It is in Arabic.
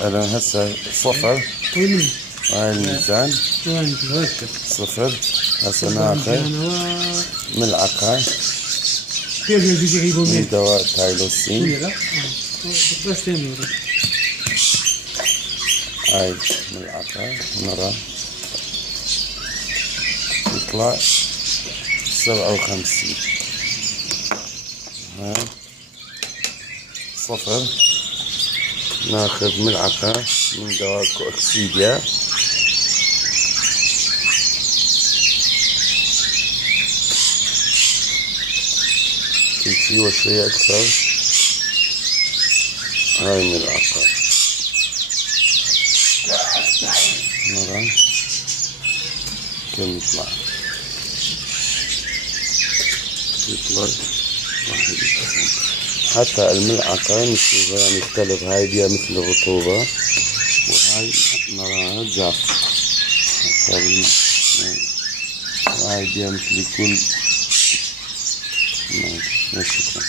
أنا هسه صفر. وين هاي الميزان وين تتوكل صفر. هسه ناخذ ملعقة كيف يجي يجيبوا من منين؟ دواء تايلوسين. لا بس تمر هاي ملعقة نرى يطلع 57. هاي صفر. ناخذ ملعقة من دواء كوكسيديا. كل شي وشوية أكثر. هاي ملعقة نرى كم يطلع. يطلع 1. حتى الملعقة مثل الغرام يختلف. هاي بيها مثل الرطوبة وهاي نراها جافة. حتى هاي بيها مثل كل. شكرا.